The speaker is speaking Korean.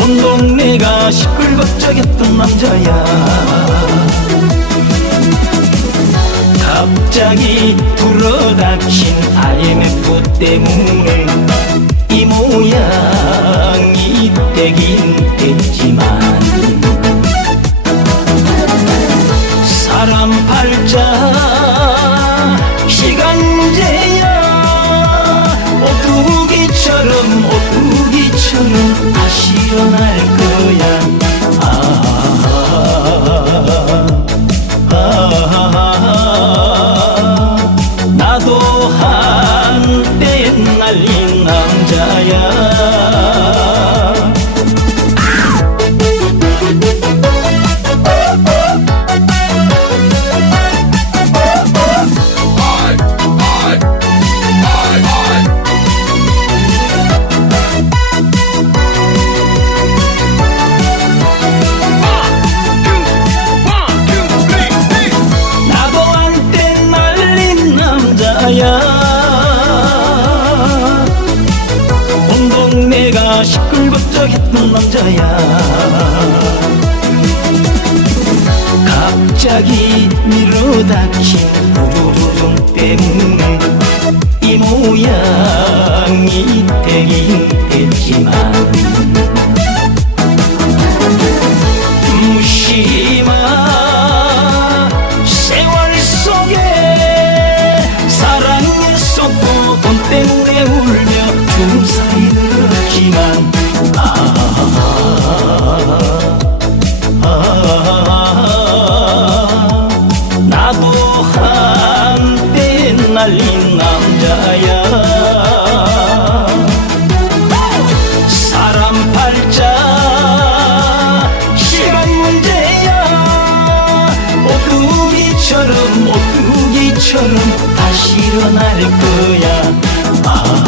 온 동네가 시끌벅적했던 남자야 갑자기 불어닥친 IMF 때문에 이 모양이 되긴 됐지만 사람 팔자 시간제야 오뚜기처럼 오뚜기처럼 다시 일어날 거 날린 남자야 내가 시끌벅적했던 남자야. 갑자기 밀어닥친 부조정 때문에 이 모양이 되긴 됐지만 무심한 세월 속에 사랑했었고 돈 때문에 울며 주름 사이 날린 남자야. 사람 팔자 시간 문제야. 오두기처럼 오두기처럼 다시 일어날 거야. 아.